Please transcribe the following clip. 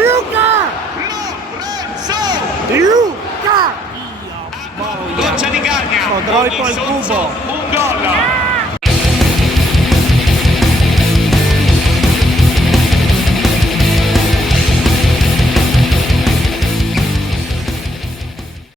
Luca! Luca! Goccia di Gagna, Dai ogni poi il sonso cubo. un gol.